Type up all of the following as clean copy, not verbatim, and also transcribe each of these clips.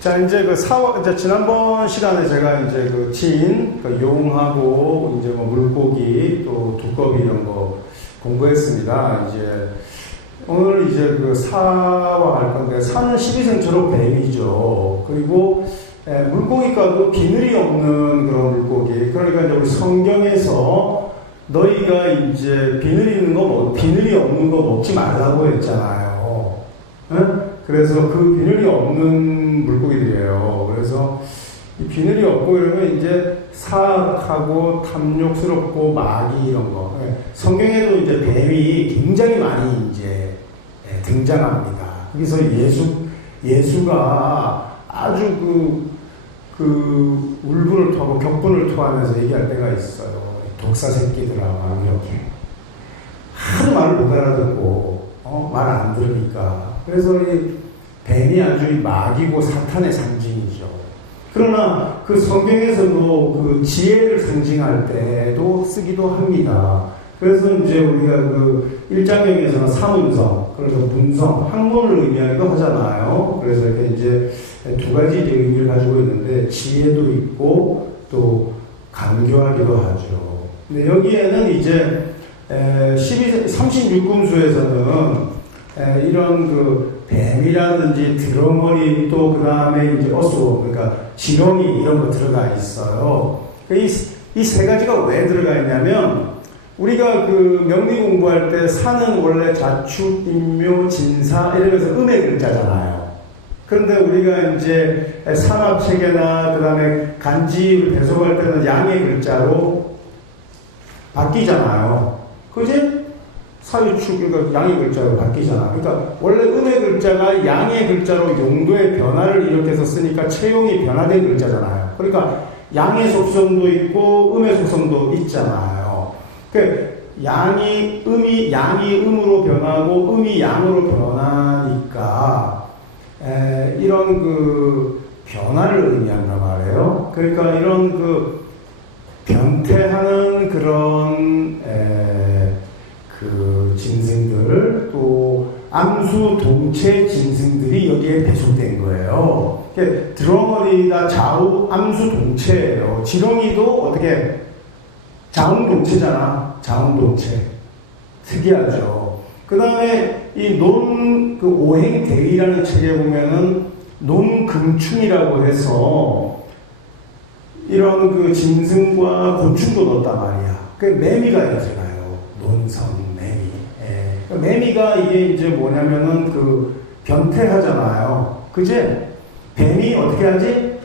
자, 이제 이제 지난번 시간에 제가 이제 진, 용하고, 이제 물고기, 또 두꺼비 이런 거 공부했습니다. 이제, 오늘 이제 사와 할 건데, 사는 12생처럼 뱀이죠. 그리고, 물고기과도 비늘이 없는 그런 물고기. 그러니까 이제 우리 성경에서 너희가 이제 비늘이 없는 거 먹지 말라고 했잖아요. 응? 그래서 그 비늘이 없는 물고기들이에요. 그래서 이 비늘이 없고 이러면 이제 사악하고 탐욕스럽고 마귀 이런 거. 성경에도 이제 뱀이 굉장히 많이 이제 등장합니다. 그래서 예수가 아주 울분을 토하고 격분을 토하면서 얘기할 때가 있어요. 독사 새끼들아, 막 이렇게. 하도 말을 못 알아듣고, 말 안 들으니까. 그래서 이 뱀이 아주 마귀고 사탄의 상징이죠. 그러나 그 성경에서도 그 지혜를 상징할 때도 쓰기도 합니다. 그래서 이제 우리가 1장경에서는 사문성, 그래서 문성, 학문을 의미하기도 하잖아요. 그래서 이렇게 이제 두 가지 의미를 가지고 있는데 지혜도 있고 또 간교하기도 하죠. 근데 여기에는 이제 36금수에서는 이런 뱀이라든지 드러머리 또 그 다음에 이제 그러니까 지렁이 이런 거 들어가 있어요. 이 세 가지가 왜 들어가 있냐면 우리가 명리 공부할 때 사는 원래 자축, 인묘, 진사 이러면서 음의 글자잖아요. 그런데 우리가 이제 산업체계나 그 다음에 간지를 배속할 때는 양의 글자로 바뀌잖아요. 그지? 사유축, 그러니까 양의 글자로 바뀌잖아. 그러니까 원래 음의 글자가 양의 글자로 용도의 변화를 일으켜서 쓰니까 채용이 변화된 글자잖아요. 그러니까 양의 속성도 있고 음의 속성도 있잖아요. 양이 음으로 변하고 음이 양으로 변하니까 이런 변화를 의미한단 말이에요. 그러니까 이런 변태하는 그런 짐승들 또 암수 동체 짐승들이 여기에 배속된 거예요. 드러머리가 좌우 암수 동체예요. 지렁이도 어떻게 자웅동체잖아. 자웅동체. 특이하죠. 그 다음에 이 오행대의라는 책에 보면은 논금충이라고 해서 이런 짐승과 곤충도 넣었단 말이야. 매미가 들어가요. 논성, 매미. 매미가 이게 이제 뭐냐면은 변태하잖아요. 그제? 뱀이 어떻게 하지?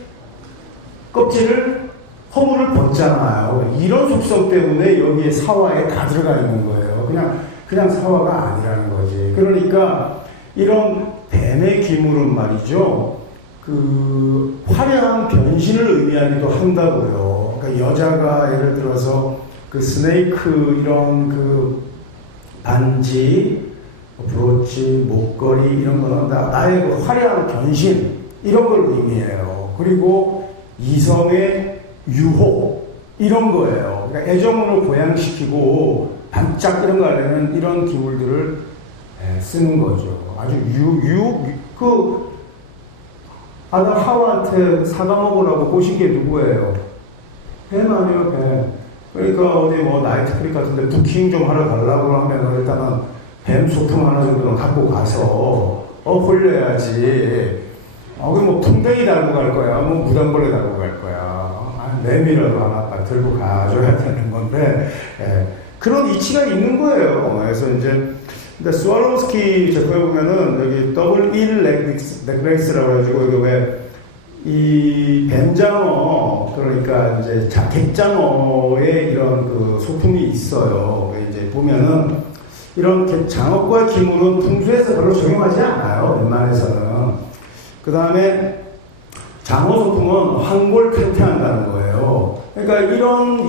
껍질을 허물을 벗잖아요. 이런 속성 때문에 여기에 사화에 다 들어가 있는 거예요. 그냥 사화가 아니라는 거지. 그러니까 이런 뱀의 기물은 말이죠. 화려한 변신을 의미하기도 한다고요. 그러니까 여자가 예를 들어서 스네이크 이런 반지, 브로치, 목걸이 이런 거는 나의 화려한 변신 이런 걸 의미해요. 그리고 이성의 유혹 이런 거예요. 그러니까 애정으로 보양시키고 반짝 이런 거 하려면 이런 기물들을 쓰는 거죠. 아주 아담 하와한테 사과 먹으라고 꼬신 게 누구예요? 뱀 아니에요, 뱀. 그러니까 어디 나이트클립 같은데 부킹 좀 하러 가려고 하면 일단은 뱀 소품 하나 정도는 갖고 가서 홀려야지. 그럼 풍뎅이 달고 갈 거야, 무당벌레 달고 갈 거야. 매미라도 하나 들고 가줘야 되는 건데, 그런 이치가 있는 거예요. 그래서 이제, 근데 스와로스키 제거에 보면은 여기 더블 일 넥렉스라고 해가지고 이게 이 뱀장어, 그러니까 이제 객장어에 이런 소품이 있어요. 이제 보면은 이런 장어과 기물은 풍수에서 별로 적용하지 않아요. 웬만해서는. 그 다음에 장어 소품은 황골 탈퇴한다는 거예요. 그러니까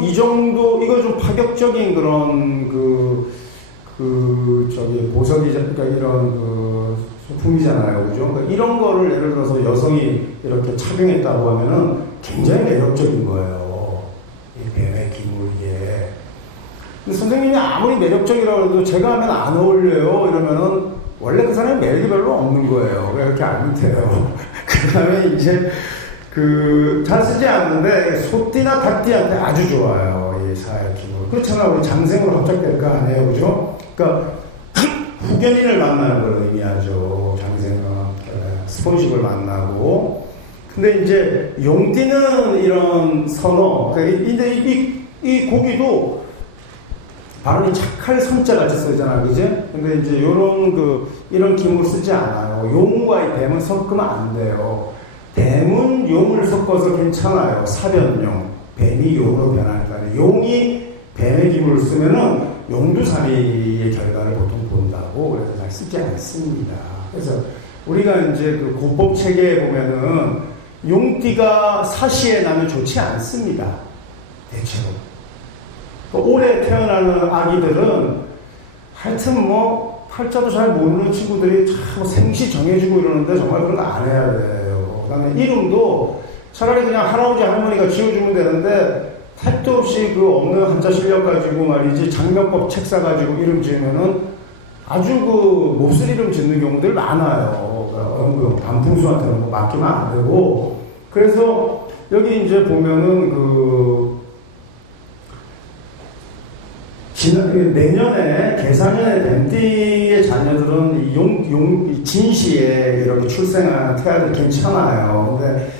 이 정도, 이거 좀 파격적인 그런 보석이, 그러니까 이런 소품이잖아요. 그죠? 그러니까 이런 거를 예를 들어서 여성이 이렇게 착용했다고 하면은 굉장히 매력적인 거예요. 이 뱀의 기물이게. 근데 선생님이 아무리 매력적이라고 해도 제가 하면 안 어울려요. 이러면은 원래 그 사람이 매력이 별로 없는 거예요. 왜 이렇게 안 돼요? 그다음에 이제 잘 쓰지 않는데 소띠나 닭띠한테 아주 좋아요. 이 사회기물. 그렇잖아. 우리 장생으로 합작될 거 아니에요, 그죠? 그러니까 후견인을 만나는 걸 의미하죠. 장생은 스폰식을 만나고. 근데 이제 용띠는 이런 선어. 근데 이 고기도 발음이 착할 선자 같이 쓰잖아, 그지? 근데 이제 이런 기물을 쓰지 않아요. 용과 이 뱀은 섞으면 안 돼요. 뱀은 용을 섞어서 괜찮아요. 사변용. 뱀이 용으로 변하니까. 용이 뱀의 기물을 쓰면은 용두사미의 결과를 보통 본다고 그래서 잘 쓰지 않습니다. 그래서 우리가 이제 고법 체계에 보면은 용띠가 사시에 나면 좋지 않습니다. 대체로. 올해 태어나는 아기들은 하여튼 팔자도 잘 모르는 친구들이 참 생시 정해주고 이러는데 정말 그런 거 안 해야 돼요. 그 다음에 이름도 차라리 그냥 할아버지 할머니가 지어주면 되는데 택도 없이 없는 한자 실력 가지고 말이지 장명법 책 사가지고 이름 지으면은 아주 몹쓸 이름 짓는 경우들 많아요. 반풍수한테는 맡기면 안 되고. 그래서 여기 이제 보면은 내년에 계산년에 뱀띠의 자녀들은 진시에 이렇게 출생한 태아들 괜찮아요. 근데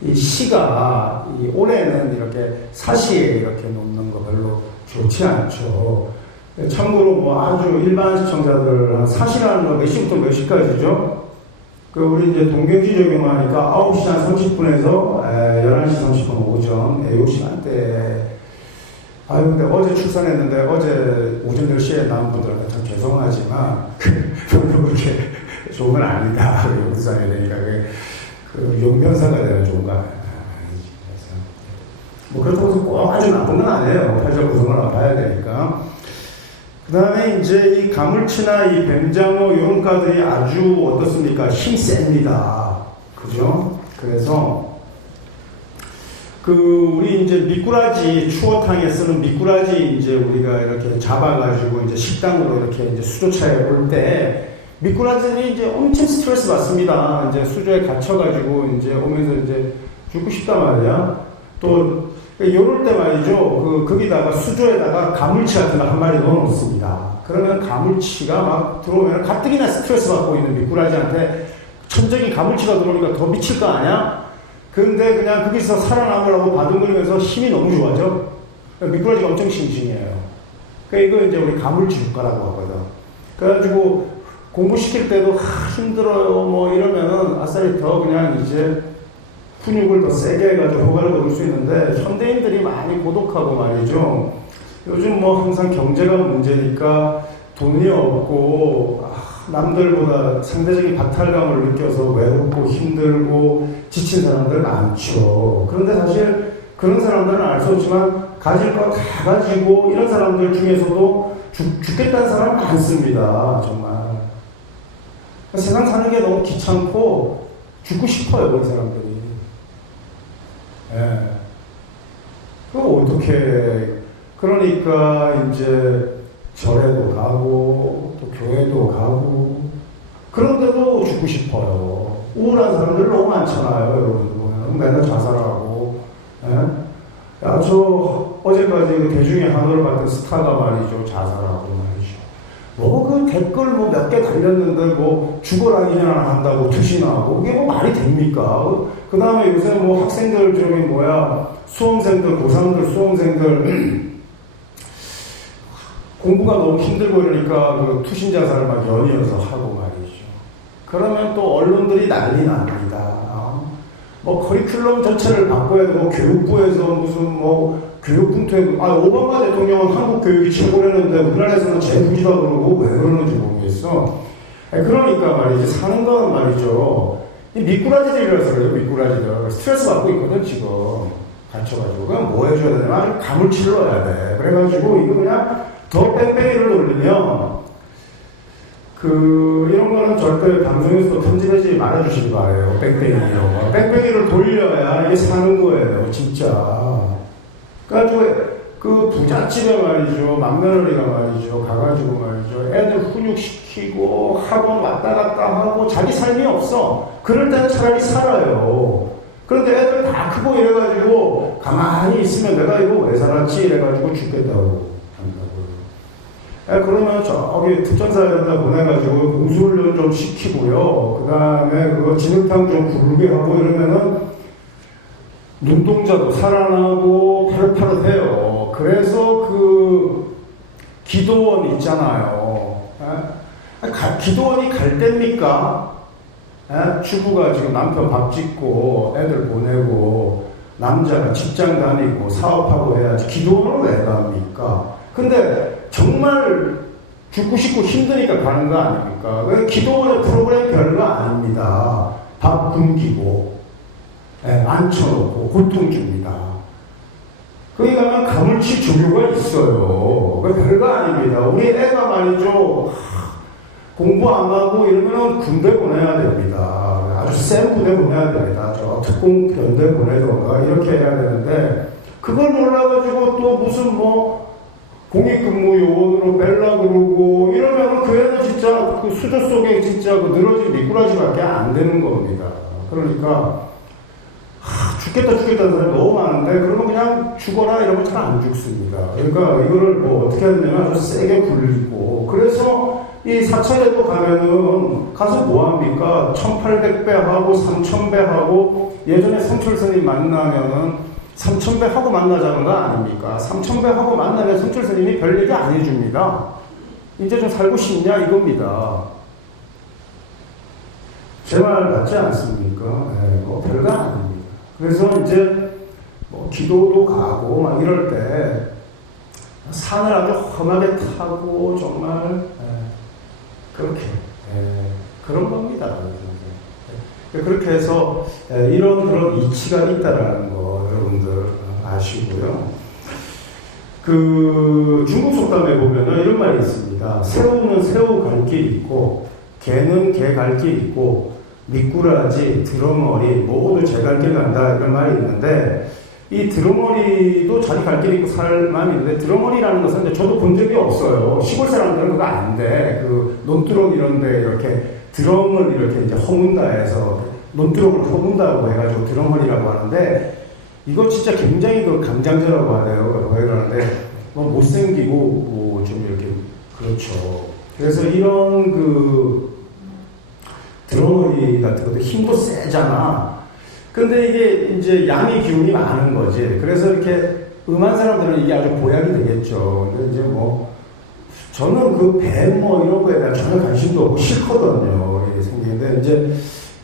이 시가 올해는 이렇게 사시에 이렇게 놓는 거 별로 좋지 않죠. 참고로 아주 일반 시청자들 사시라는 거 몇 시부터 몇 시까지죠? 우리 이제 동경시 적용하니까 9시 한 30분에서 11시 30분 오전 요 시간대에. 근데 어제 출산했는데 어제 오전 10시에 나온 분들한테 참 죄송하지만 별로 그렇게 좋은 건 아니다. 용두사미가 되니까 용변사가 되면 좋은가 아니지. 그래서 그렇다고 해서 꼭 아주 나쁜 건 아니에요. 팔자 구성을 봐야 되니까. 그 다음에 이제 이 가물치나 이 뱀장어 이런 과들이 아주 어떻습니까? 힘 셉니다. 그죠? 그래서 우리 이제 미꾸라지, 추어탕에 쓰는 미꾸라지 이제 우리가 이렇게 잡아가지고 이제 식당으로 이렇게 이제 수조차에 올 때 미꾸라지들이 이제 엄청 스트레스 받습니다. 이제 수조에 갇혀가지고 이제 오면서 이제 죽고 싶단 말이야. 또, 요럴 때 말이죠. 거기다가 수조에다가 가물치 같은 거 한 마리 넣어 놓습니다. 그러면 가물치가 막 들어오면 가뜩이나 스트레스 받고 있는 미꾸라지한테 천적인 가물치가 들어오니까 더 미칠 거 아니야? 근데 그냥 거기서 살아남으려고 바둥거리면서 힘이 너무 좋아져. 미꾸라지가 엄청 싱싱해요. 이거 이제 우리 가물치 효과라고 하거든. 그래가지고 공부시킬 때도 힘들어요 이러면은 아싸리 더 그냥 이제 훈육을 더 세게 해가지고 효과를 얻을 수 있는데 현대인들이 많이 고독하고 말이죠. 요즘 항상 경제가 문제니까 돈이 없고 남들보다 상대적인 박탈감을 느껴서 외롭고 힘들고 지친 사람들 많죠. 그런데 사실 그런 사람들은 알 수 없지만 가질 거 다 가지고 이런 사람들 중에서도 죽겠다는 사람 많습니다. 정말. 세상 사는 게 너무 귀찮고 죽고 싶어요, 그 사람들이. 예. 그거 어떻게, 그러니까 이제 절에도 가고 또 교회도 가고 그런데도 죽고 싶어요. 우울한 사람들 너무 많잖아요, 여러분. 맨날 자살하고. 예? 저 어제까지 대중의 한호를 받던 스타가 말이죠, 자살하고 말이죠. 댓글 몇 개 달렸는데 죽어라 인연하나 한다고 투신하고 그게 말이 됩니까? 그 다음에 요새 학생들 중에 수험생들, 고3들, 수험생들 공부가 너무 힘들고 이러니까 투신 자살을 막 연이어서 하고 말이죠. 그러면 또 언론들이 난리 납니다. 커리큘럼 전체를 바꿔야 되고 교육부에서 무슨 교육분투에 오바마 대통령은 한국 교육이 최고라는데 우리나라에서는 제부지다 그러고 왜 그러는지 모르겠어. 그러니까 말이지 사는 거는 말이죠. 이 미꾸라지들이라서 그래요. 미꾸라지들 스트레스 받고 있거든 지금 갇혀가지고. 그냥 뭐 해줘야 되나? 아주 가물치를 넣어야 돼. 그래가지고 이거 그냥 더 뺑뺑이를 돌리면 이런 거는 절대 방송에서도 편집하지 말아주시기 바래요. 뺑뺑이를 돌려야 이게 사는 거예요, 진짜. 그래가지고 그 부잣집에 말이죠, 맏며느리가 말이죠, 가가지고 말이죠, 애들 훈육시키고 학원 왔다 갔다 하고 자기 삶이 없어. 그럴 때는 차라리 살아요. 그런데 애들 다 크고 이래가지고 가만히 있으면 내가 이거 왜 살았지 이래가지고 죽겠다고 한다고요. 그러면 저기 특전사에다 보내가지고 공수훈련 좀 시키고요. 그 다음에 그거 진흙탕 좀 굴게 하고 이러면은 눈동자도 살아나고 파릇파릇해요. 그래서 그 기도원 있잖아요. 기도원이 갈 때입니까? 주부가 지금 남편 밥 짓고 애들 보내고 남자가 직장 다니고 사업하고 해야지 기도원을 왜 갑니까? 근데 정말 죽고 싶고 힘드니까 가는 거 아닙니까? 왜 기도원의 프로그램 별거 아닙니다. 밥 굶기고 앉혀놓고 고통 줍니다. 거기 가면 가물치 조교가 있어요. 별거 아닙니다. 우리 애가 말이죠. 공부 안 하고 이러면 군대 보내야 됩니다. 아주 센 부대 보내야 됩니다. 저 특공 연대 보내던가 이렇게 해야 되는데 그걸 몰라가지고 또 무슨 뭐 공익근무 요원으로 뺄라 그러고 이러면 그 애는 진짜 그 수조 속에 진짜 그 늘어진 미꾸라지밖에 안 되는 겁니다. 그러니까 죽겠다는 사람이 너무 많은데 그러면 그냥 죽어라 이러면 잘 안 죽습니다. 그러니까 이거를 뭐 어떻게 해야 되냐면 아주 세게 굴리고 그래서 이 사찰에도 가면은 가서 뭐합니까? 1800배 하고 3000배 하고 예전에 성철스님 만나면은 3000배 하고 만나자는 거 아닙니까? 3000배 하고 만나면 성철스님이 별 얘기 안 해줍니다. 이제 좀 살고 싶냐 이겁니다. 제 말 맞지 않습니까? 뭐 별거 아닙니다. 그래서 이제 뭐 기도도 가고 막 이럴 때 산을 아주 험하게 타고 정말 그렇게 그런 겁니다. 그렇게 해서 이런 그런 이치가 있다라는 거 여러분들 아시고요. 그 중국 속담에 보면은 이런 말이 있습니다. 새우는 새우 갈 길 있고 개는 개 갈 길 있고 미꾸라지, 드러머리 모두 제 갈 길 간다 이런 말이 있는데 이 드러머리도 자기 갈 길 있고 살 마음이 있는데 드러머리라는 것은 이제 저도 본 적이 없어요. 시골 사람들은 그거 안 돼. 그 논두렁 이런 데 이렇게 드럼을 이렇게 이제 허문다 해서 논두렁을 허문다고 해가지고 드러머리라고 하는데 이거 진짜 굉장히 그 강장제라고 하네요. 그러는데 뭐 못생기고 뭐 좀 이렇게 그렇죠. 그래서 이런 그 드러머리 같은 것도 힘도 세잖아. 근데 이게 이제 양의 기운이 많은 거지. 그래서 이렇게 음한 사람들은 이게 아주 보약이 되겠죠. 근데 이제 뭐, 저는 그 뱀 뭐 이런 거에 대한 전혀 관심도 없고 싫거든요. 이게 생기는데 이제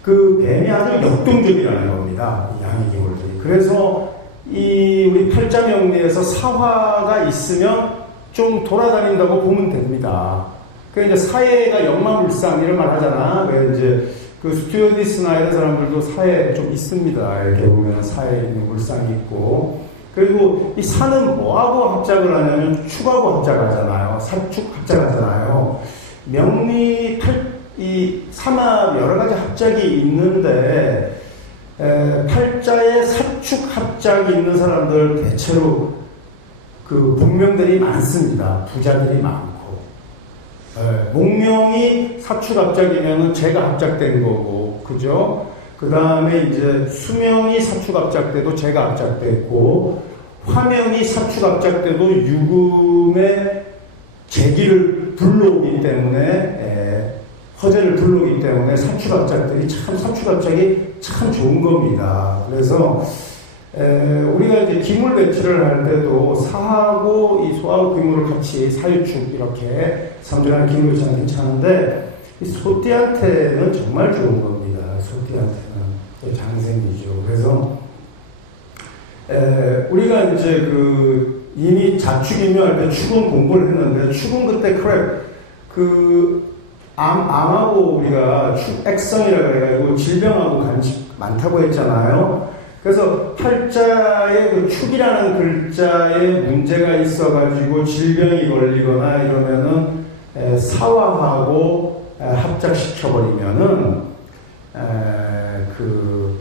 그 뱀이 아주 역동적이라는 겁니다. 양의 기운들이. 그래서 이 우리 팔자명리에서 사화가 있으면 좀 돌아다닌다고 보면 됩니다. 그 이제 사회가 역마물상 이런 말 하잖아. 왜 이제 그 스튜어디스나 이런 사람들도 사회 좀 있습니다. 이렇게 보면 사회에 있는 물상이 있고. 그리고 이 산은 뭐하고 합작을 하냐면 축하고 합작하잖아요. 사축 합작하잖아요. 명리 이 삼합 여러 가지 합작이 있는데 팔자에 사축 합작이 있는 사람들 대체로 그 복명들이 많습니다. 부자들이 많고. 목명이 사축 합작이면은 제가 합작된 거고, 그죠? 그 다음에 이제 수명이 사축 합작돼도 제가 합작됐고, 화명이 사축 합작돼도 유금의 재기를 불러오기 때문에, 허재를 불러오기 때문에 사축 합작들이 참, 사축 합작이 참 좋은 겁니다. 그래서, 우리가 이제 기물 배치를 할 때도 사하고 이 소하고 기물을 같이 사유축 이렇게 삼존하는 기물 배치는 괜찮은데 이 소띠한테는 정말 좋은 겁니다. 소띠한테는 장생이죠. 그래서 우리가 이제 그 이미 자축이며 할 때 축은 공부를 했는데 축은 그때 암하고 우리가 액성이라 그래가지고 질병하고 관계 많다고 했잖아요. 그래서 팔자에 그 축이라는 글자에 문제가 있어가지고 질병이 걸리거나 이러면은 사화하고 합작시켜버리면은 그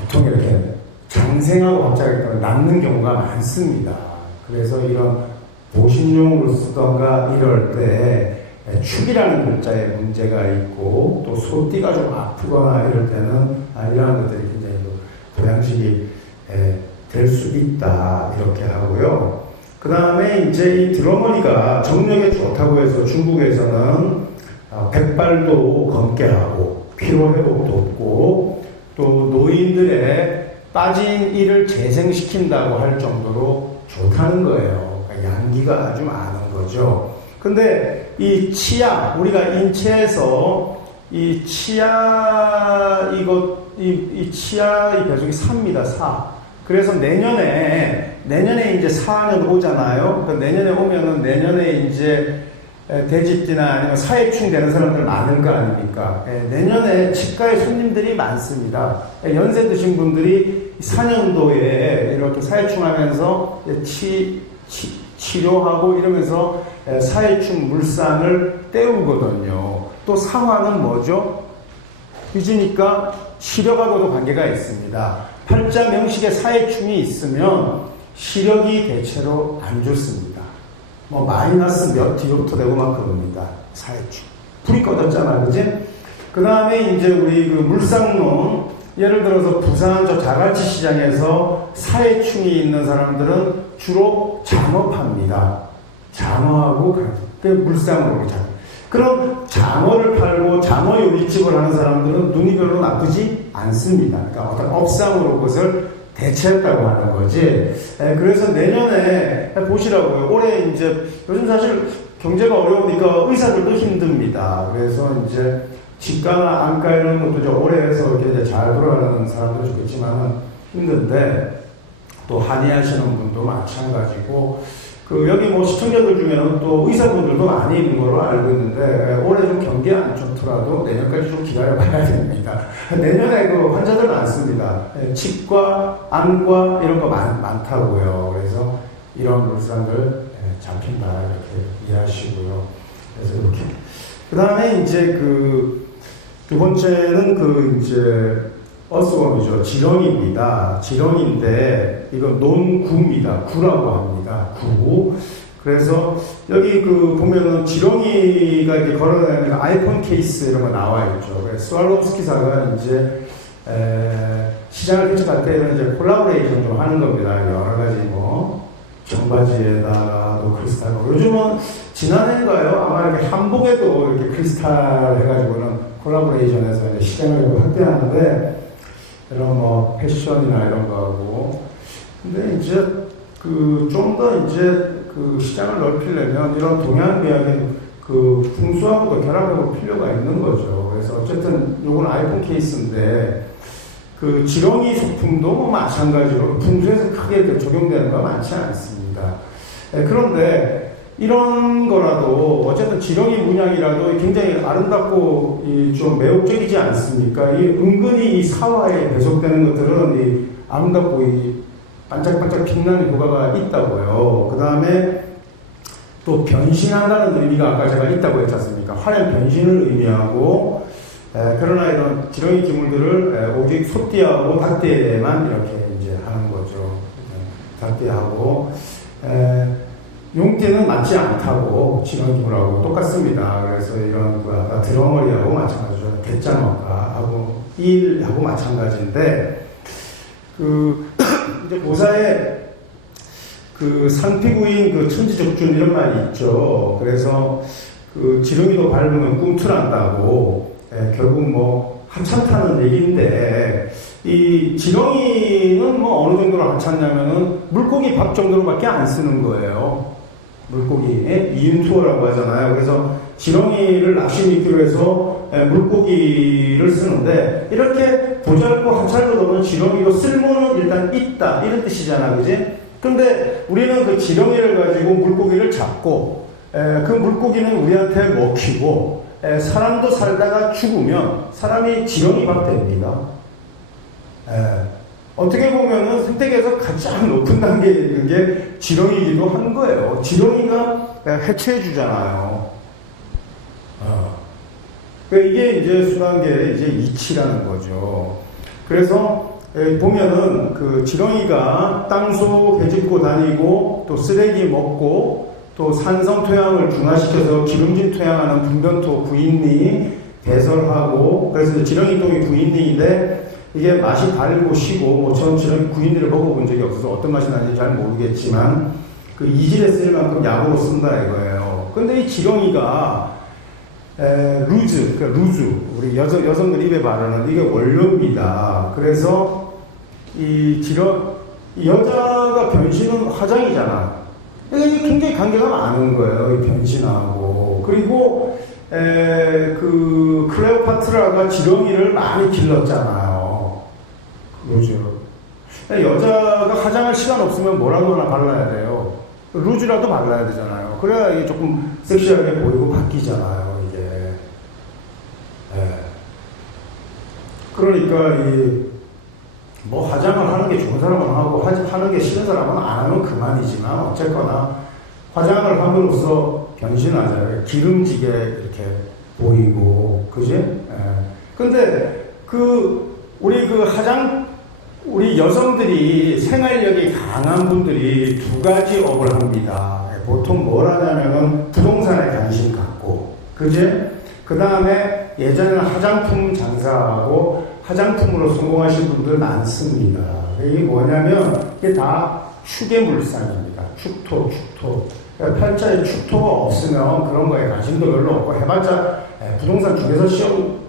보통 이렇게 장생하고 합작하기 때문에 남는 경우가 많습니다. 그래서 이런 보신용으로 쓰던가 이럴 때 축이라는 글자에 문제가 있고 또 소띠가 좀 아프거나 이럴 때는 이러한 것들이 굉장히 보양식이 될 수 있다 이렇게 하고요. 그 다음에 이제 이 드러머리가 정력에 좋다고 해서 중국에서는 백발도 검게 하고 피로회복도 돕고 또 노인들의 빠진 이를 재생시킨다고 할 정도로 좋다는 거예요. 그러니까 양기가 아주 많은 거죠. 근데 이 치아, 우리가 인체에서 이 치아, 이 치아 이 배속이 4입니다, 4. 그래서 내년에 이제 4년 오잖아요. 그러니까 내년에 오면은 내년에 이제 대집지나 아니면 사회충 되는 사람들 많을 거 아닙니까? 내년에 치과에 손님들이 많습니다. 연세 드신 분들이 4년도에 이렇게 사회충 하면서 치료하고 이러면서 사회충 물상을 때우거든요. 또 사화는 뭐죠? 빚이니까 시력하고도 관계가 있습니다. 팔자 명식에 사회충이 있으면 시력이 대체로 안 좋습니다. 뭐 마이너스 몇 디옵터 되고 막 그럽니다. 사회충. 불이 꺼졌잖아, 그지? 그 다음에 이제 우리 그 물상론, 예를 들어서 부산 저 자갈치 시장에서 사회충이 있는 사람들은 주로 장어팝니다. 장어하고 그 물상으로 장. 그럼 장어를 팔고 장어 요리집을 하는 사람들은 눈이 별로 나쁘지 않습니다. 그러니까 어떤 업상으로 그것을 대체했다고 하는 거지. 그래서 내년에 보시라고요. 올해 이제 요즘 사실 경제가 어려우니까 의사들도 힘듭니다. 그래서 이제 치과나 안과 이런 것도 이제 올해 해서 이렇게 이제 잘 돌아가는 사람도 좋겠지만 힘든데 또 한의하시는 분도 마찬가지고 여기 뭐 시청자들 중에는 또 의사분들도 많이 있는 걸로 알고 있는데 올해 좀 경기 안 좋더라도 내년까지 좀 기다려봐야 됩니다. 내년에 그 환자들 많습니다. 치과, 안과 이런 거 많다고요. 그래서 이런 물상들 잡힌다 이렇게 이해하시고요. 그래서 이렇게 그 다음에 이제 두 번째는 이제 어스원이죠. 지렁이입니다. 지렁이인데 이건 논구입니다. 구라고 합니다. 구. 그래서 여기 보면은 지렁이가 이렇게 걸어다니는 아이폰 케이스 이런 거 나와 있죠. 스왈로브스키사가 이제 시장을 개척할 때 이런 이제 콜라보레이션 좀 하는 겁니다. 여러 가지 뭐 청바지에다가도 크리스탈. 요즘은 지난해인가요? 아마 이렇게 한복에도 이렇게 크리스탈 해가지고는 콜라보레이션해서 이제 시장을 확대하는데. 이런 뭐 패션이나 이런 거 하고 근데 이제 좀 더 이제 시장을 넓히려면 이런 동양미학인 풍수하고도 결합해볼 필요가 있는 거죠. 그래서 어쨌든 요건 아이폰 케이스인데 지렁이 소품도 뭐 마찬가지로 풍수에서 크게 적용되는 거 많지 않습니다. 그런데 이런 거라도 어쨌든 지렁이 문양이라도 굉장히 아름답고 좀 매혹적이지 않습니까? 은근히 이 사화에 배속되는 것들은 이 아름답고 반짝반짝 빛나는 효과가 있다고요. 그 다음에 또 변신한다는 의미가 아까 제가 있다고 했지 않습니까? 화려한 변신을 의미하고 그러나 이런 지렁이 기물들을 오직 소띠하고 닭띠에만 이렇게 이제 하는 거죠. 닭띠하고 용띠는 맞지 않다고 지렁이물하고 똑같습니다. 그래서 이런 아까 드러머리하고 마찬가지죠. 대자먹하고 일하고 마찬가지인데 이제 고사에 산피구인 천지적준 이런 말이 있죠. 그래서 지렁이도 밟으면 꿈틀한다고 결국 뭐 하찮다는 얘기인데 이 지렁이는 뭐 어느 정도로 하찮냐면은 물고기 밥 정도로밖에 안 쓰는 거예요. 물고기의 이윤투어라고 하잖아요. 그래서 지렁이를 낚시미끼로 해서 물고기를 쓰는데 이렇게 보잘고 하찮도 없는 지렁이로 쓸모는 일단 있다 이런 뜻이잖아, 그지? 근데 우리는 지렁이를 가지고 물고기를 잡고 그 물고기는 우리한테 먹히고 사람도 살다가 죽으면 사람이 지렁이밥 됩니다. 어떻게 보면은 생태계에서 가장 높은 단계에 있는 게 지렁이기도 한 거예요. 지렁이가 해체해주잖아요. 이게 이제 순환계의 이제 이치라는 거죠. 그래서 여기 보면은 그 지렁이가 땅속 헤집고 다니고 또 쓰레기 먹고 또 산성 토양을 중화시켜서 기름진 토양하는 분변토 구인리 배설하고 그래서 지렁이 똥이 구인리인데 이게 맛이 달고 시고 뭐 저는 지렁이 구인리를 먹어본 적이 없어서 어떤 맛이 나는지 잘 모르겠지만 그 이질에 쓸 만큼 약으로 쓴다 이거예요. 근데 이 지렁이가 루즈, 그러니까 루즈, 우리 여성들 입에 바르는 이게 원료입니다. 그래서 이 여자가 변신은 화장이잖아. 이게 굉장히 관계가 많은 거예요. 이 변신하고. 그리고 그 클레오파트라가 지렁이를 많이 길렀잖아요. 루즈. 여자가 화장할 시간 없으면 뭐라도나 발라야 돼요. 루즈라도 발라야 되잖아요. 그래야 이게 조금 섹시하게 보이고 바뀌잖아요. 그러니까 뭐 화장을 하는 게 좋은 사람은 하고 하는 게 싫은 사람은 안 하면 그만이지만 어쨌거나 화장을 함으로써 변신하잖아요. 기름지게 이렇게 보이고 그지? 근데 우리 여성들이 생활력이 강한 분들이 두 가지 업을 합니다. 보통 뭘 하냐면은 부동산에 관심 갖고 그지? 그 다음에 예전에는 화장품 장사하고 화장품으로 성공하신 분들 많습니다. 이게 뭐냐면 이게 다 축의물상입니다. 축토. 팔자에 축토가 없으면 그런 거에 관심도 별로 없고 해봤자 부동산 중개사 시험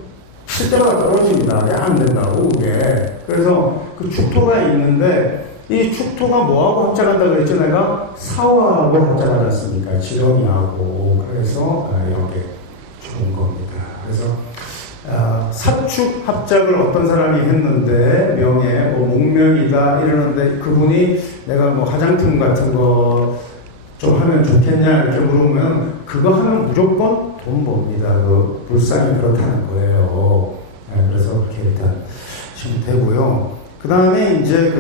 칠 때마다 떨어집니다. 왜 안 된다고 그게. 그래서 그 축토가 있는데 이 축토가 뭐하고 합작한다 그랬죠? 내가 사화하고 합작하지 않습니까? 지렁이하고. 그래서 이렇게 좋은 겁니다. 그래서 사축 합작을 어떤 사람이 했는데 명예, 뭐 목명이다 이러는데 그분이 내가 뭐 화장품 같은 거 좀 하면 좋겠냐 이렇게 물으면 그거 하면 무조건 돈 법니다. 그 불상이 그렇다는 거예요. 그래서 그렇게 일단 하시면 되고요. 그 다음에 이제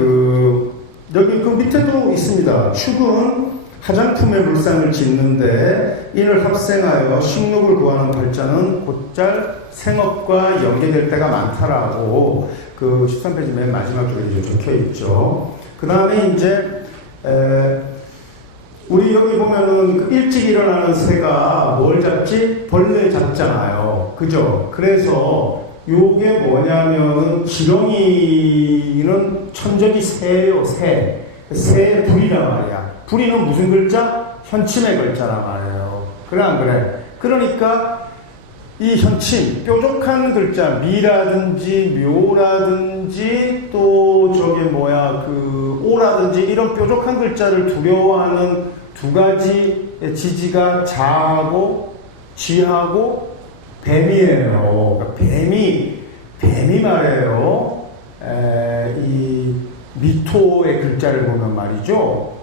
여기 그 밑에도 있습니다. 축은 화장품의 물상을 짓는데 이를 합생하여 식록을 구하는 발자는 곧잘 생업과 연계될 때가 많다라고 그 13페이지 맨 마지막 줄에 이제 적혀 있죠. 그 다음에 이제 우리 여기 보면은 그 일찍 일어나는 새가 뭘 잡지? 벌레 잡잖아요. 그죠? 그래서 요게 뭐냐면은 지렁이는 천적이 새예요. 새의 불이란 말이야. 불이는 무슨 글자? 현침의 글자란 말이에요. 그래 안 그래? 그러니까 이 현침, 뾰족한 글자, 미라든지 묘라든지 또 오라든지 이런 뾰족한 글자를 두려워하는 두 가지 지지가 자하고 쥐하고 뱀이에요. 그러니까 뱀이 말이에요. 이 미토의 글자를 보면 말이죠.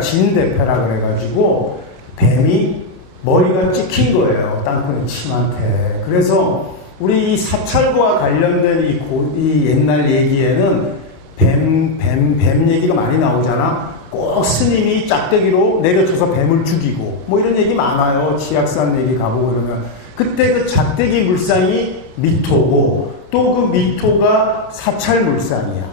진대패라 그래가지고 뱀이 머리가 찍힌 거예요. 땅콩이 침한테. 그래서 우리 이 사찰과 관련된 이 옛날 얘기에는 뱀 얘기가 많이 나오잖아. 꼭 스님이 짝대기로 내려쳐서 뱀을 죽이고 뭐 이런 얘기 많아요. 치악산 얘기 가보고 그러면 그때 그 짝대기 물상이 미토고 또 그 미토가 사찰 물상이야.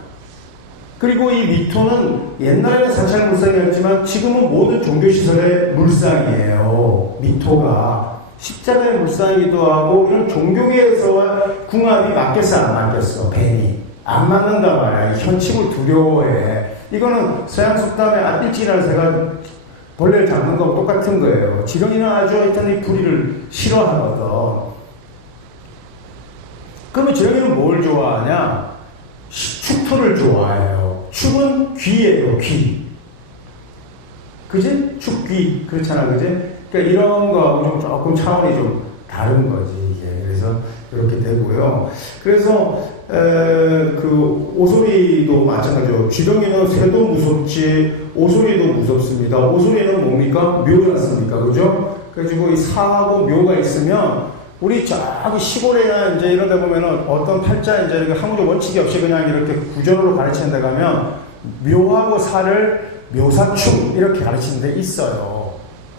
그리고 이 미토는 옛날에는 사찰 물상이었지만 지금은 모든 종교시설의 물상이에요. 미토가 십자가의 물상이기도 하고 이런 종교계에서와 궁합이 맞겠어 안 맞겠어? 뱀이 안 맞는단 말이야. 현침을 두려워해. 이거는 서양 속담에 일찍이라는 새가 벌레를 잡는 거하고 똑같은 거예요. 지렁이는 아주 하여튼 이 부리를 싫어하거든. 그러면 지렁이는 뭘 좋아하냐? 축토를 좋아해요. 축은 귀예요, 귀. 그지? 축귀. 그렇잖아, 그지? 그러니까 이런 거하고 조금 차원이 좀 다른 거지, 이게. 그래서 이렇게 되고요. 그래서, 오소리도 마찬가지로. 지렁이는 새도 무섭지, 오소리도 무섭습니다. 오소리는 뭡니까? 묘지 않습니까? 그죠? 그래가지고 이 사하고 묘가 있으면, 우리 저기 시골에나 이제 이런 데 보면은 어떤 팔자 이제 이렇게 항우적 원칙이 없이 그냥 이렇게 구전으로 가르치는 데 가면 묘하고 사를 묘사충 이렇게 가르치는 데 있어요.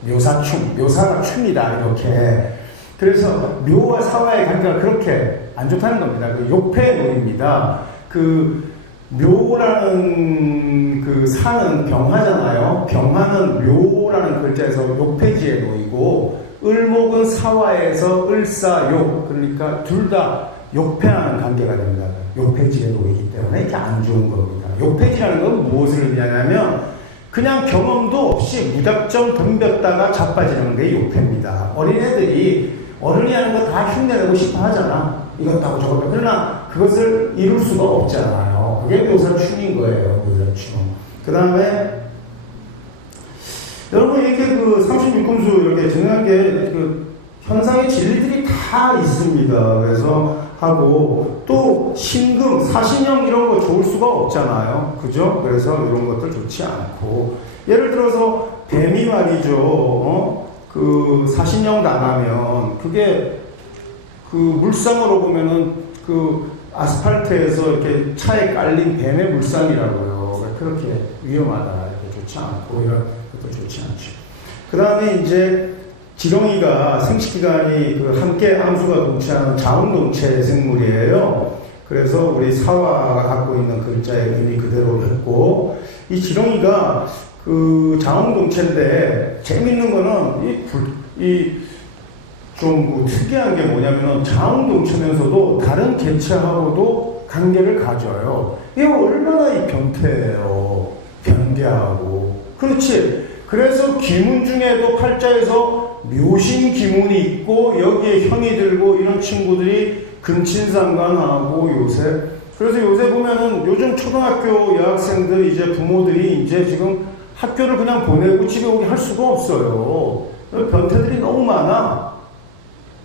묘사충, 묘사가 춤이다 이렇게. 그래서 묘와 사와의 관계가 그렇게 안 좋다는 겁니다. 그 욕패노입니다. 묘라는 그 사는 병화잖아요. 병화는 묘라는 글자에서 욕폐지에 놓이고, 을목은 사화에서 을사욕, 그러니까 둘 다 욕폐하는 관계가 됩니다. 욕폐지에 놓이기 때문에 이게 안 좋은 겁니다. 욕폐지라는 건 무엇을 의미하냐면 그냥 경험도 없이 무작정 덤볐다가 자빠지는 게 욕폐입니다. 어린애들이 어른이 하는 거 다 흉내내고 싶어 하잖아. 이것도 하고 저것도 하고. 그러나 그것을 이룰 수가 없잖아요. 그게 묘사충인 거예요. 묘사충. 그 다음에 여러분 이렇게 그 36금수 이렇게 정한 게 그 현상의 진리들이 다 있습니다. 그래서 하고 또 신금, 사신형 이런 거 좋을 수가 없잖아요. 그죠? 그래서 이런 것들 좋지 않고 예를 들어서 뱀이 말이죠. 그 사신형 당하면 그게 그 물상으로 보면은 그 아스팔트에서 이렇게 차에 깔린 뱀의 물상이라고요. 그렇게 위험하다. 이렇게 좋지 않고 이런 것도 좋지 않죠. 그 다음에 이제 지렁이가 생식기관이 그 함께 암수가 동체하는 자운동체 생물이에요. 그래서 우리 사화가 갖고 있는 글자의 의미 그대로 했고, 이 지렁이가 그 자운동체인데 재밌는 거는 좀 특이한 게 뭐냐면은 자운동체면서도 다른 개체하고도 관계를 가져요. 이게 얼마나 이 변태예요. 변개하고. 그렇지. 그래서 기문 중에도 팔자에서 묘신 기문이 있고 여기에 형이 들고 이런 친구들이 근친상간하고 요새 그래서 요새 보면은 요즘 초등학교 여학생들 이제 부모들이 이제 지금 학교를 그냥 보내고 집에 오게 할 수가 없어요. 변태들이 너무 많아.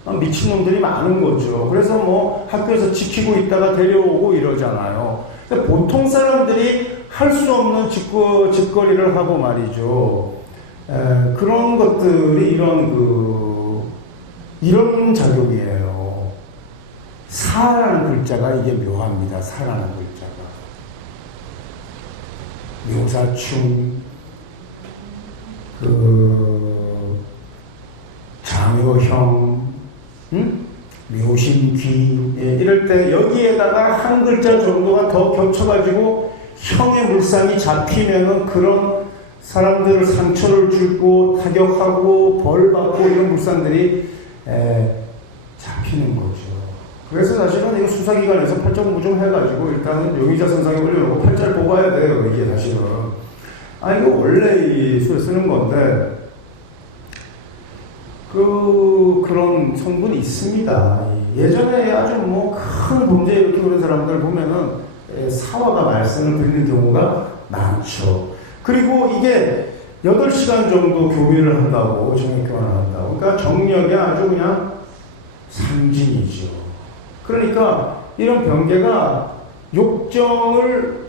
미친놈들이 많은 거죠. 그래서 뭐 학교에서 지키고 있다가 데려오고 이러잖아요. 그러니까 보통 사람들이 할 수 없는 짓거리를 하고 말이죠. 그런 것들이 이런 작용이에요. 사라는 글자가 이게 묘합니다. 사라는 글자가. 묘사충, 장효형, 묘신귀, 이럴 때 여기에다가 한 글자 정도가 더 겹쳐가지고 형의 물상이 잡히면은 그런 사람들을 상처를 주고 타격하고 벌받고 이런 물상들이 잡히는 거죠. 그래서 사실은 이거 수사기관에서 팔자 공부 좀 해가지고 일단은 용의자 선상에 올려놓고 팔자를 보고 와야 돼요. 이게 사실은. 이거 원래 이 수에 쓰는 건데 그런 성분이 있습니다. 예전에 아주 뭐 큰 범죄 일으키고 그런 사람들 보면은 사화가 말씀을 드리는 경우가 많죠. 그리고 이게 8시간 정도 교미를 한다고, 정액교환을 한다고. 그러니까 정력이 아주 그냥 상징이죠. 그러니까 이런 병계가 욕정을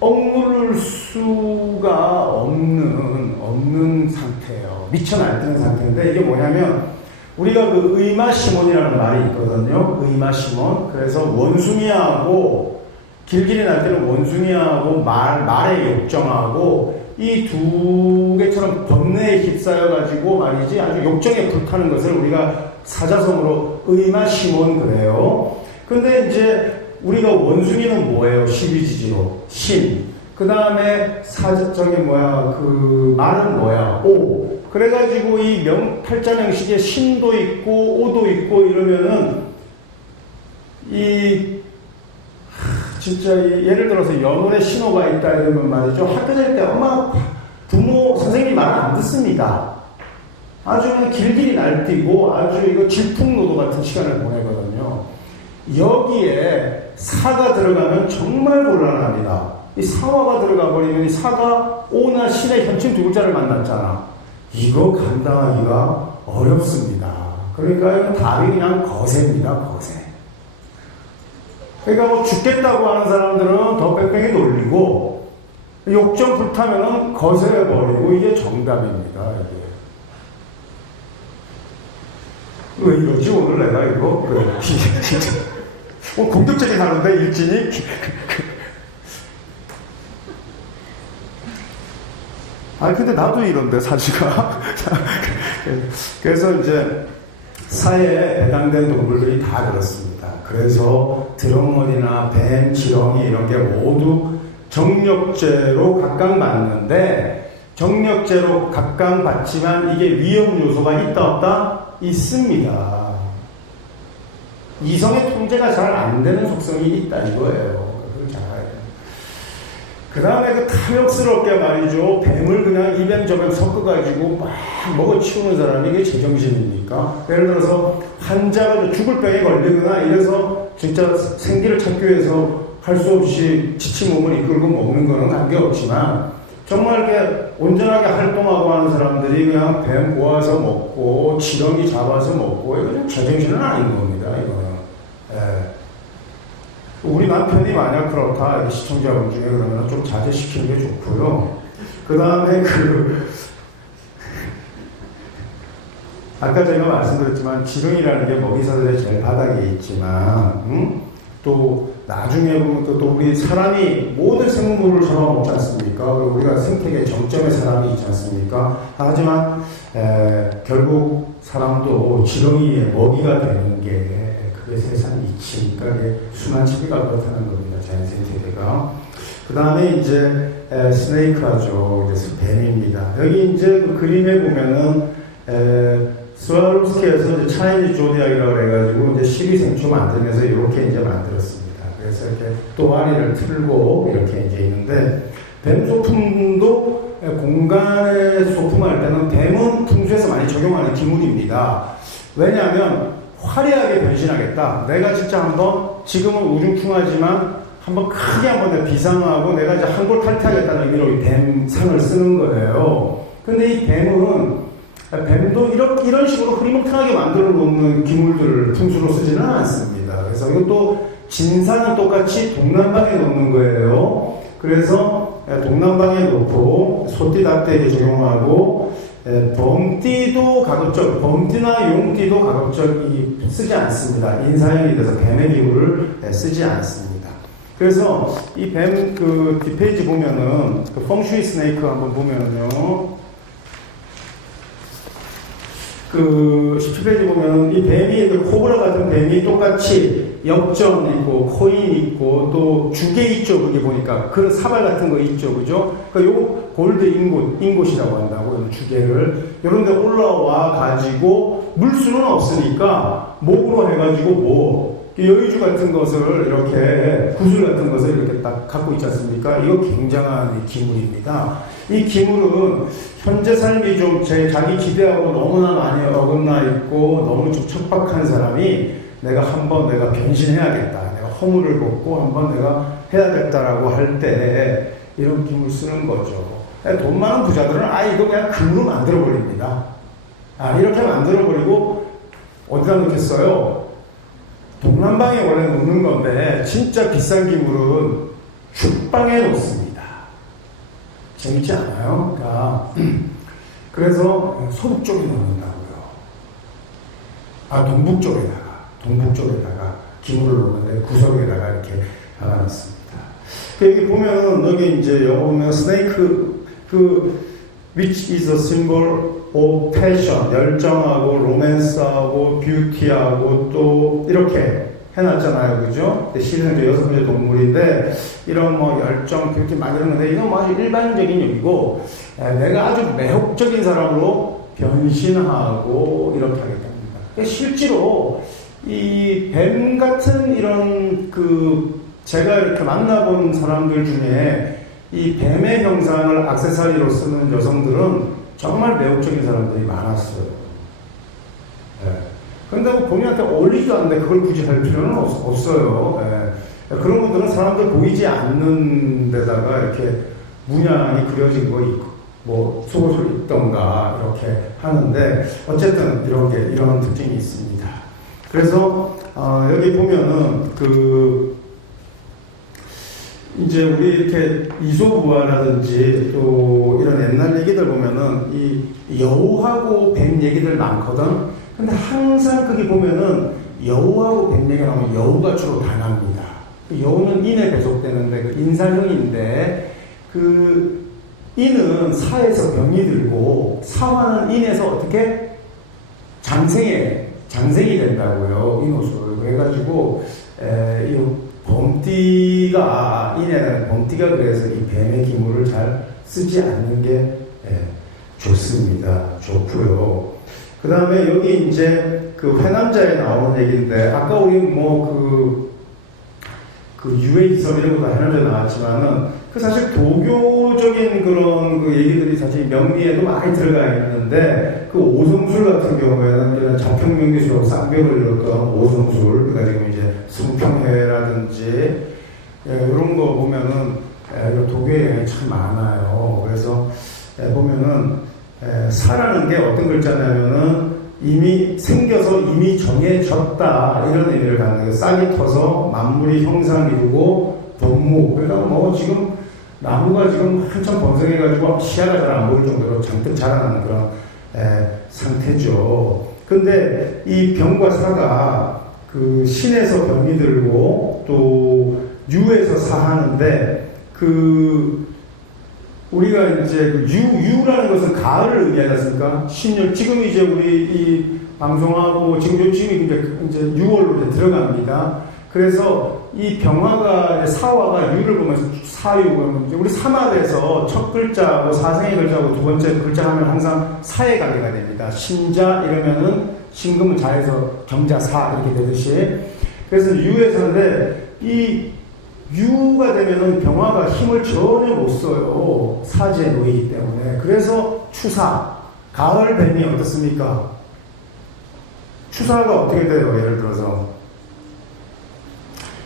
억누를 수가 없는 상태예요. 미쳐 날뛰는 상태인데 이게 뭐냐면 우리가 그 의마시몬이라는 말이 있거든요. 의마시몬. 그래서 원숭이하고 길길이 날 때는 원숭이하고 말의 욕정하고 이 두 개처럼 번뇌에 휩싸여가지고 말이지 아주 욕정에 불타는 것을 우리가 사자성어로 의마시몬 그래요. 근데 이제 우리가 원숭이는 뭐예요? 십이지지로 신. 그 다음에 말은 뭐야? 오. 그래가지고 이 팔자명식에 신도 있고 오도 있고 이러면은 진짜 예를 들어서 연월에 신호가 있다 이러면 말이죠. 학교 다닐 때 엄마, 부모, 선생님이 말을 안 듣습니다. 아주 그냥 길길이 날뛰고 아주 이거 질풍노도 같은 시간을 보내거든요. 여기에 사가 들어가면 정말 곤란합니다. 이 사화가 들어가 버리면 이 사가 오나 신의 현침 두 글자를 만났잖아. 이거 감당하기가 어렵습니다. 그러니까 이건 답이 그냥 거세입니다. 거세. 그러니까 뭐 죽겠다고 하는 사람들은 더 뺑뺑이 놀리고 욕정 불타면은 거세해버리고 이게 정답입니다. 이게. 왜 이러지 오늘 내가 이거? 진짜 공격적인 하루인데 일진이? 근데 나도 이런데 사지가. 그래서 이제 사회에 배당된 동물들이 다 그렇습니다. 그래서 드럭머리나 뱀, 지렁이 이런 게 모두 정력제로 각광받는데 정력제로 각광받지만 이게 위험 요소가 있다 없다? 있습니다. 이성의 통제가 잘 안 되는 속성이 있다 이거예요. 그걸 잘 알아야 돼요. 그 다음에 그 탐욕스럽게 말이죠. 뱀을 그냥 이뱀 저뱀 섞어가지고 막 먹어치우는 사람이 이게 제정신입니까? 예를 들어서 환자가 죽을 병에 걸리거나 이래서 진짜 생기를 찾기 위해서 할 수 없이 지친 몸을 이끌고 먹는 거는 관계없지만 정말 이렇게 온전하게 활동하고 하는 사람들이 그냥 뱀 모아서 먹고 지렁이 잡아서 먹고 이거는 제정신은 아닌 겁니다. 이거는. 예. 우리 남편이 만약 그렇다 시청자분 중에 그러면 좀 자제시키는 게 좋고요. 그 다음에 아까 제가 말씀드렸지만 지렁이라는 게 먹이사슬의 제일 바닥에 있지만 또 나중에 보면 또 우리 사람이 모든 생물을 잡아먹지 않습니까? 우리가 생태계 정점의 사람이 있지 않습니까? 하지만 결국 사람도 지렁이의 먹이가 되는 게 그게 세상 이치니까 수만 치기가 그렇다는 겁니다. 자연 생태계가. 그 다음에 이제 스네이크하죠. 그래서 뱀입니다. 여기 이제 그 그림에 보면은 스와롭스키에서 이제 차이니즈 조디악이라고 해가지고 이제 식이생초 만들면서 이렇게 이제 만들었습니다. 그래서 이렇게 또아리를 틀고 이렇게 이제 있는데 뱀 소품도 공간에 소품할 때는 뱀은 풍수에서 많이 적용하는 기물입니다. 왜냐하면 화려하게 변신하겠다. 내가 진짜 한번 지금은 우중충하지만 한번 크게 한번 비상하고 내가 이제 한골 탈퇴하겠다는 의미로 이 뱀 상을 쓰는 거예요. 근데 이 뱀도 이런 식으로 흐리멍텅하게 만들어 놓는 기물들을 풍수로 쓰지는 않습니다. 그래서 이것도 진사는 똑같이 동남방에 놓는 거예요. 그래서 동남방에 놓고 소띠 닭대에 적용하고 범띠도 가급적, 범띠나 용띠도 가급적 쓰지 않습니다. 인사형이 돼서 뱀의 기물을 쓰지 않습니다. 그래서 이 뱀 그 뒷페이지 보면은 그 펑슈이 스네이크 한번 보면은요. 그 17페이지 보면 이 뱀이 코브라 같은 뱀이 똑같이 역점 있고 코인 있고 또 주개 있죠. 그게 보니까 그런 사발 같은 거 있죠. 그죠? 그러니까 요거 골드 인곳이라고 한다고 주개를 이런 데 올라와 가지고 물수는 없으니까 목으로 해가지고 여의주 같은 것을 이렇게 구슬 같은 것을 이렇게 딱 갖고 있지 않습니까? 이거 굉장한 기물입니다. 이 기물은 현재 삶이 좀 자기 기대하고 너무나 많이 어긋나 있고 너무 좀 척박한 사람이 내가 변신해야겠다. 내가 허물을 벗고 한번 내가 해야겠다라고 할 때 이런 기물 쓰는 거죠. 돈 많은 부자들은 이거 그냥 금으로 만들어버립니다. 이렇게 만들어버리고 어디다 놓겠어요? 동남방에 원래 놓는 건데 진짜 비싼 기물은 죽방에 놓습니다. 재밌지 않아요? 그러니까 그래서 소북 쪽에 놓는다고요. 동북쪽에다가 기물을 놓는데 구석에다가 이렇게 박아놨습니다. 여기 보면 여기 이제 여기 보면 스네이크 which is a symbol of passion, 열정하고 로맨스하고 뷰티하고 또 이렇게 해놨잖아요. 그죠? 실은 이제 6번째 동물인데 이런 열정, 뷰티 막 이런 건데 이건 아주 일반적인 얘기고 내가 아주 매혹적인 사람으로 변신하고 이렇게 하겠답니다. 실제로 이 뱀 같은 이런 제가 이렇게 만나본 사람들 중에 이 뱀의 형상을 액세서리로 쓰는 여성들은 정말 매혹적인 사람들이 많았어요. 그런데 본인한테 어울리지도 않는데 그걸 굳이 할 필요는 없어요. 그런 분들은 사람들 보이지 않는 데다가 이렇게 문양이 그려진 거 있고, 속옷을 입던가 이렇게 하는데 어쨌든 이런 특징이 있습니다. 그래서 여기 보면은 이제 우리 이렇게 이솝우화라든지 또 이런 옛날 얘기들 보면은 이 여우하고 뱀 얘기들 많거든. 근데 항상 거기 보면은 여우하고 뱀 얘기가 나오면 여우가 주로 당합니다. 여우는 인에 배속되는데 인사형인데 인은 사에서 병이 들고 사화는 인에서 어떻게 장생이 된다고요. 인옷을. 그래가지고 이 범띠가 인해는 범띠가 그래서 이 뱀의 기물을 잘 쓰지 않는 게 좋습니다. 좋고요. 그 다음에 여기 이제 그 회남자에 나오는 얘기인데 아까 우리 뭐 그 유해기설 이런 것도 회남자에 나왔지만은 그 사실 도교적인 그런 그 얘기들이 사실 명리에도 많이 들어가 있는데 그 오성술 같은 경우에는 이런 자평명리술하고 쌍벽을 이뤘던 오성술 그러니까 이제 승평회라든지 이런 거 보면은 도교의 영향이 참 많아요. 그래서 보면은 사라는 게 어떤 글자냐면은 이미 생겨서 이미 정해졌다 이런 의미를 갖는 거예요. 싹이 터서 만물이 형상 이루고 번무 그러니까 뭐 지금 나무가 지금 한참 번성해가지고 시야가 잘 안 보일 정도로 잔뜩 자라나는 그런 상태죠. 근데 이 병과 사가 그 신에서 병이 들고 또 유에서 사하는데 우리가 이제 유라는 것은 가을을 의미하지 않습니까? 10년, 지금 이제 우리 이 방송하고 지금이 이제 6월로 이제 들어갑니다. 그래서 이 병화가, 사화가 유를 보면 사유, 우리 사말에서 첫 글자하고 사생의 글자하고 두 번째 글자 하면 항상 사의 관계가 됩니다. 신자 이러면은 신금은 자에서 경자사 이렇게 되듯이. 그래서 유에서인데 이 유가 되면은 병화가 힘을 전혀 못 써요. 사지에 놓이기 때문에. 그래서 추사, 가을 뱀이 어떻습니까? 추사가 어떻게 돼요? 예를 들어서.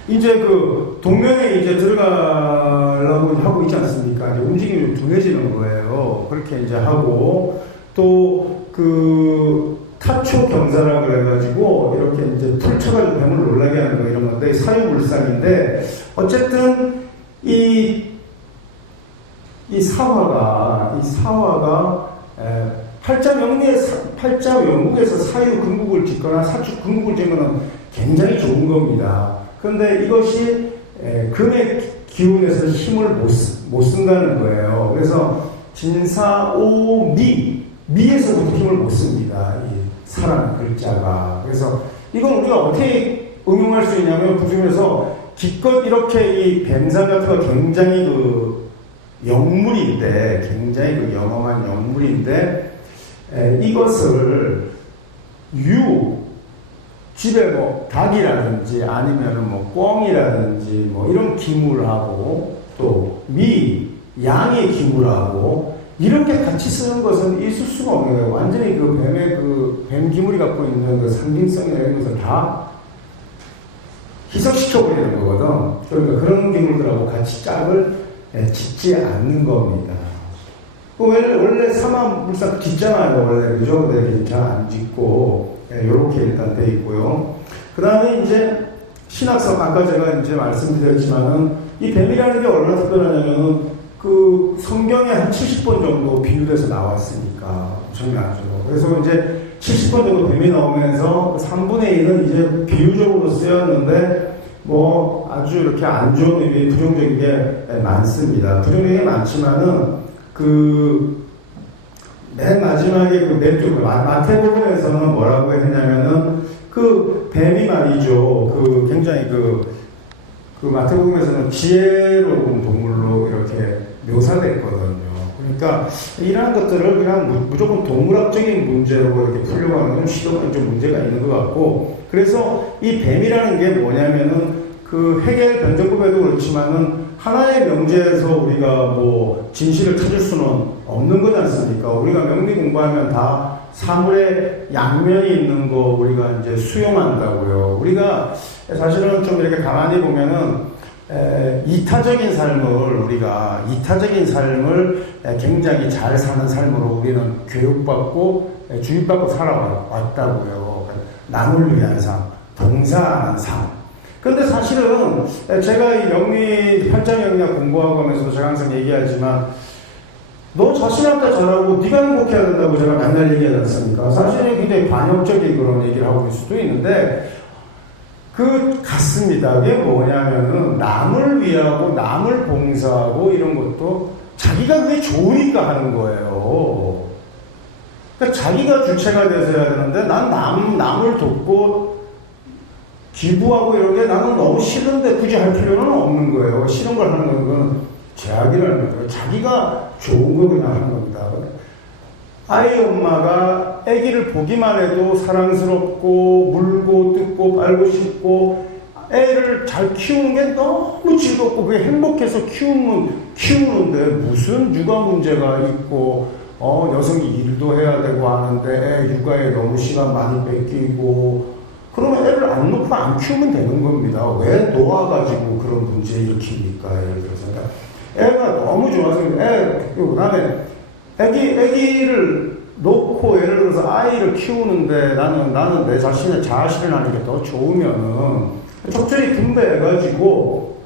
이제 그 동면에 이제 들어가려고 하고 있지 않습니까? 이제 움직임이 좀 둔해지는 거예요. 그렇게 이제 하고 또 타초 경사라 그래가지고 이렇게 이제 툴쳐가지고 뱀을 놀라게 하는 거 이런 건데 사유불상인데 어쨌든 이 사화가 팔자 영국에서 사유 금국을 짓거나 사축 금국을 짓거나 굉장히 좋은 겁니다. 그런데 이것이 금의 기운에서 힘을 못 쓴다는 거예요. 그래서 진사오미 미에서부터 힘을 못 씁니다. 이 사라는 글자가. 그래서 이건 우리가 어떻게 응용할 수 있냐면 부중에서 기껏 이렇게 이 뱀사 같은 거 굉장히 영물인데 굉장히 영험한 영물인데 이것을 집에 뭐 닭이라든지 아니면은 뭐 꿩이라든지 뭐 이런 기물하고 또 양의 기물하고 이렇게 같이 쓰는 것은 있을 수가 없는 거예요. 완전히 뱀 기물이 갖고 있는 그 상징성이나 이런 것을 다 희석시켜버리는 거거든. 그러니까 그런 기물들하고 같이 짝을 짓지 않는 겁니다. 원래 사마불상 짓잖아요. 원래 그죠? 근데 잘 안 짓고 이렇게 일단 돼 있고요. 그 다음에 이제 신학성 아까 제가 이제 말씀드렸지만은 이 뱀이라는 게 얼마나 특별하냐면은 그 성경에 한 70번 정도 비유돼서 나왔으니까 엄청나죠. 그래서 이제 70번 정도 뱀이 나오면서 3분의 1은 이제 비유적으로 쓰였는데 뭐 아주 이렇게 안 좋은 의미, 부정적인 게 많습니다. 부정적인 게 많지만은 맨 마지막에 맨쪽 마태복음에서는 뭐라고 했냐면은 뱀이 말이죠. 굉장히 마태복음에서는 지혜로운 동물로 이렇게 묘사됐거든요. 그러니까 이러한 것들을 그냥 무조건 동물학적인 문제로 이렇게 풀려고 하는 건 좀 문제가 있는 것 같고, 그래서 이 뱀이라는 게 뭐냐면은 해겔 변정법에도 그렇지만은 하나의 명제에서 우리가 뭐 진실을 찾을 수는 없는 거지 않습니까? 우리가 명리 공부하면 다 사물의 양면이 있는 거 우리가 이제 수용한다고요. 우리가 사실은 좀 이렇게 가만히 보면은 이타적인 삶을 굉장히 잘 사는 삶으로 우리는 교육받고 주입받고 살아왔다고요. 남을 위한 삶, 봉사하는 삶. 근데 사실은 제가 이 명리 팔자명리학 공부하고 하면서도 제가 항상 얘기하지만 너 자신한테 잘하고 네가 행복해야 된다고 제가 맨날 얘기하지 않습니까? 사실은 굉장히 반역적인 그런 얘기를 하고 있을 수도 있는데 같습니다. 그게 뭐냐면은 남을 위하고 남을 봉사하고 이런 것도 자기가 그게 좋으니까 하는 거예요. 그러니까 자기가 주체가 돼서 해야 되는데 난 남을 돕고 기부하고 이런 게 나는 너무 싫은데 굳이 할 필요는 없는 거예요. 싫은 걸 하는 건 제약이라는 거예요. 자기가 좋은 거 그냥 하는 겁니다. 아이 엄마가 아기를 보기만 해도 사랑스럽고 물고 뜯고 빨고 씹고 애를 잘 키우는 게 너무 즐겁고 그게 행복해서 키우는데 무슨 육아 문제가 있고 여성이 일도 해야 되고 하는데 애 육아에 너무 시간 많이 뺏기고 그러면 애를 안 놓고 안 키우면 되는 겁니다. 왜 놓아가지고 그런 문제 일으킵니까? 그래서 애가 너무 좋아서 그 다음에 애기를 놓고 예를 들어서 아이를 키우는데 나는 내 자신의 자아실현 하는 게 더 좋으면은 적절히 분배해가지고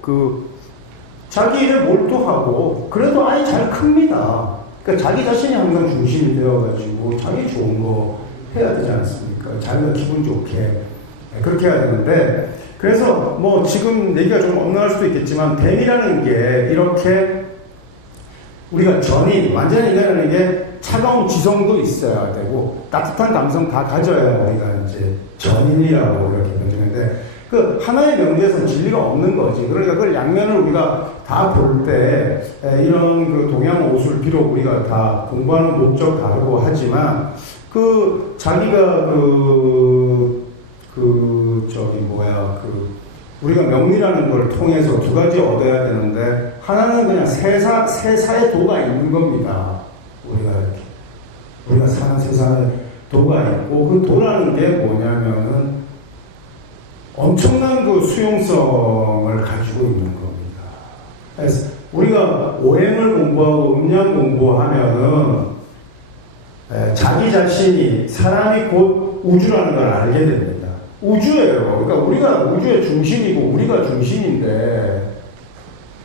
자기 일에 몰두하고 그래도 아이 잘 큽니다. 그러니까 자기 자신이 항상 중심이 되어가지고 자기 좋은 거 해야 되지 않습니까? 자기가 기분 좋게 그렇게 해야 되는데 그래서 뭐 지금 얘기가 좀 엇나갈 수도 있겠지만 댐이라는 게 이렇게 우리가 완전히 인간이라는 게 차가운 지성도 있어야 되고 따뜻한 감성 다 가져야 우리가 이제 전인이라고 이렇게 명명하는데 그 하나의 명제에서는 진리가 없는 거지. 그러니까 그걸 양면을 우리가 다 볼 때 이런 그 동양 옷을 비록 우리가 다 공부하는 목적 다르고 하지만 자기가 우리가 명리라는 걸 통해서 두 가지 얻어야 되는데 하나는 그냥 세사의 도가 있는 겁니다. 우리가 사는 세상에 도가 있고 그 도라는 게 뭐냐면은 엄청난 그 수용성을 가지고 있는 겁니다. 그래서 우리가 오행을 공부하고 음양 공부하면은 자기 자신이 사람이 곧 우주라는 걸 알게 됩니다. 우주예요. 그러니까 우리가 우주의 중심이고 우리가 중심인데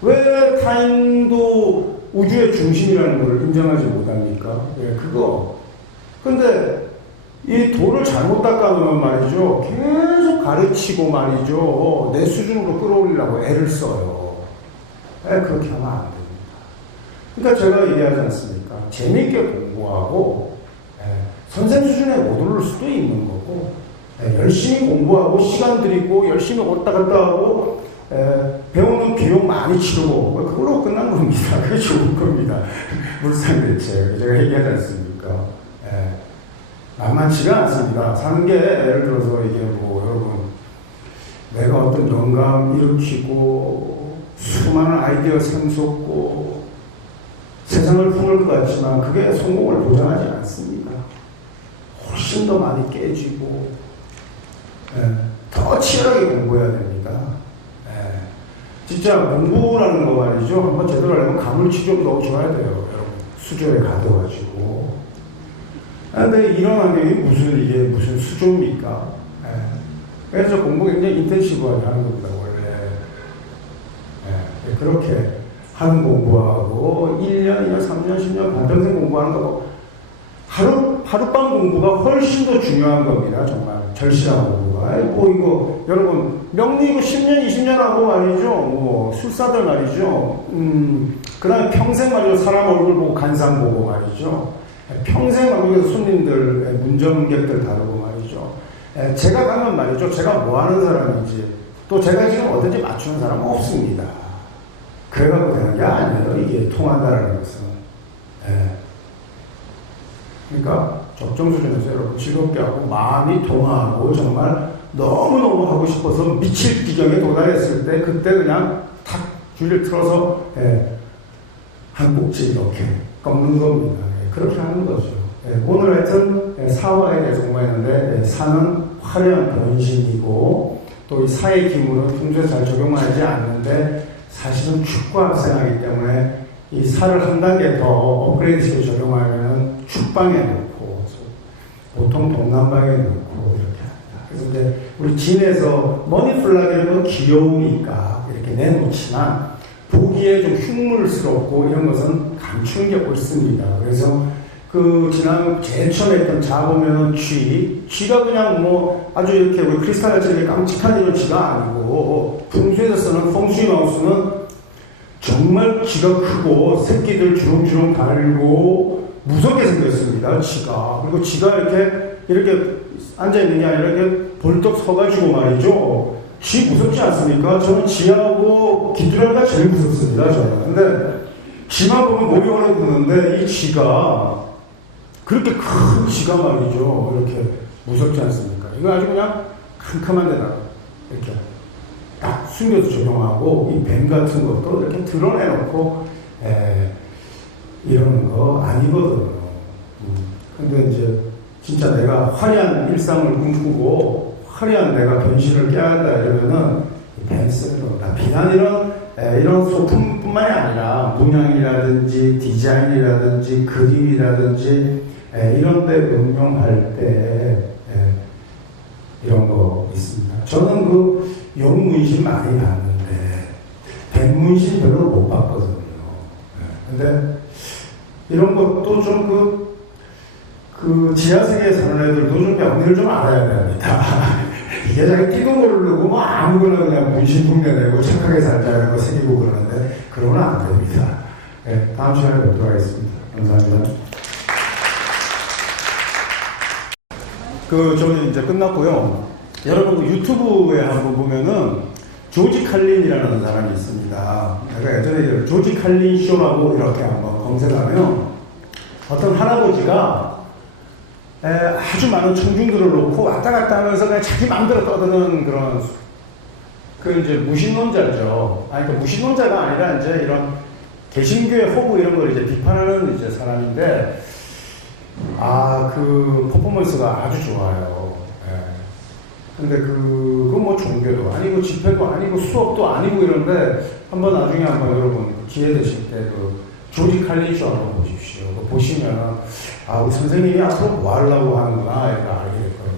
왜 타인도 우주의 중심이라는 걸 인정하지 못합니까? 그거. 근데 이 도를 잘못 닦아놓으면 말이죠. 계속 가르치고 말이죠. 내 수준으로 끌어올리려고 애를 써요. 그렇게 하면 안 됩니다. 그러니까 제가 얘기하지 않습니까? 재밌게 공부하고 선생 수준에 못 오를 수도 있는 거고 열심히 공부하고 시간 들이고 열심히 왔다 갔다 하고 배우는 비용 많이 치르고 그걸로 끝난 겁니다. 그게 좋은 겁니다. 물상대책 제가 얘기하지 않습니까? 만만치가 않습니다. 사는 게 예를 들어서 이게 뭐 여러분 내가 어떤 영감 일으키고 수많은 아이디어 샘솟고 세상을 품을 것 같지만 그게 성공을 보장하지 않습니다. 훨씬 더 많이 깨지고 더 치열하게 공부해야 됩니다. 진짜 공부라는 거 말이죠. 한번 제대로 하려면 가물치 좀 넣어줘야 돼요. 여러분 수조에 가둬가지고. 근데 이런 환경이 무슨 수조입니까? 그래서 공부 굉장히 인텐시브하게 하는 겁니다, 원래. 그렇게 하는 공부하고 1년, 2년, 3년, 10년, 반평생 공부하는 거고 하룻밤 공부가 훨씬 더 중요한 겁니다, 정말. 절실한 공부가. 이거, 여러분, 명리 이거 10년, 20년 하고 말이죠. 술사들 말이죠. 그 다음에 평생 말이죠. 사람 얼굴 보고 간상 보고 말이죠. 평생 한국에서 손님들, 문정객들 다루고 말이죠. 제가 가면 말이죠. 제가 뭐 하는 사람인지, 또 제가 지금 어딘지 맞추는 사람은 없습니다. 그래갖고 되는 게 아니에요. 이게 통한다라는 것은. 그러니까 적정 수준에서 여러분 즐겁게 하고 마음이 동하고 정말 너무너무 하고 싶어서 미칠 지경에 도달했을 때 그때 그냥 탁 줄을 틀어서 한 꼭지 이렇게 꺾는 겁니다. 그렇게 하는 거죠. 오늘 하여튼 사화에 대해서 공부했는데 사는 화려한 변신이고 또 이 사의 기물은 평소에 잘 적용하지 않는데 사실은 축과 학생하기 때문에 이 사를 한 단계 더 업그레이드시켜 적용하면 축방에 놓고 보통 동남방에 놓고 이렇게 합니다. 그래서 이제 우리 진에서 머니플라그는 귀여우니까 이렇게 내놓지만 보기에 좀 흉물스럽고 이런 것은 감추는 게 옳습니다. 그래서 지난 제일 처음에 했던 자 보면은 쥐가 그냥 뭐 아주 이렇게 우리 크리스탈같이 깜찍한 이런 쥐가 아니고 풍수에서 쓰는 펑수이 마우스는 정말 쥐가 크고 새끼들 주렁주렁 달고 무섭게 생겼습니다. 쥐가. 그리고 쥐가 이렇게 앉아있는 게 아니라 이렇게 벌떡 서가지고 말이죠. 쥐 무섭지 않습니까? 저는 쥐하고 귀뚜라미가 제일 무섭습니다, 저는. 근데 쥐만 보면 목이 얼어붙는데 이 쥐가 그렇게 큰 쥐가 말이죠. 이렇게 무섭지 않습니까? 이거 아주 그냥 캄캄한 데다가 이렇게 딱 숨겨서 적용하고 이 뱀 같은 것도 이렇게 드러내놓고 이러는 거 아니거든요. 근데 이제 진짜 내가 화려한 일상을 꿈꾸고 화려한 내가 변신을 깨야 한다 이러면은 뱀 쓰는 겁니다. 비단 이런 소품뿐만이 아니라 문양이라든지 디자인이라든지 그림이라든지 이런 데 응용할 때 이런 거 있습니다. 저는 그 용문신 많이 봤는데 백문신 별로 못 봤거든요. 근데 이런 것도 좀 그 지하세계에 사는 애들도 좀 명리를 좀 알아야 됩니다. 이게 자기 끼도 모르고 뭐 아무거나 그냥 문신 흉내내고 착하게 살자 이런 거 새기고 그러는데 그러면 안 됩니다. 네, 다음 시간에 뵙도록 하겠습니다. 감사합니다. 저는 이제 끝났고요. 여러분 유튜브에 한번 보면은 조지 칼린이라는 사람이 있습니다. 제가 예전에 조지 칼린 쇼라고 이렇게 한번 검색하면 어떤 할아버지가 아주 많은 청중들을 놓고 왔다 갔다 하면서 그냥 자기 마음대로 떠드는 그런 이제 무신론자죠. 아니, 그러니까 무신론자가 아니라 이제 이런 개신교의 허구 이런 걸 이제 비판하는 이제 사람인데, 그 퍼포먼스가 아주 좋아요. 근데 그거 뭐 종교도 아니고 집회도 아니고 수업도 아니고 이런데 한번 나중에 한번 여러분 기회 되실 때 조지 칼린 쇼 한번 보십시오. 보시면 우리 선생님이 앞으로 뭐 하려고 하는구나 이걸 알게 될 거예요.